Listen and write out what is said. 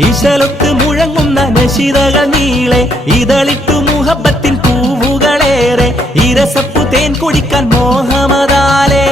ഈശലൊത്ത് മുഴങ്ങുന്ന നശിതകൾ നീളെ ഇതളിട്ടു മുഹബത്തിൻ പൂവുകളേറെ ഇരസപ്പു തേൻ കുടിക്കാൻ മോഹമതാലേ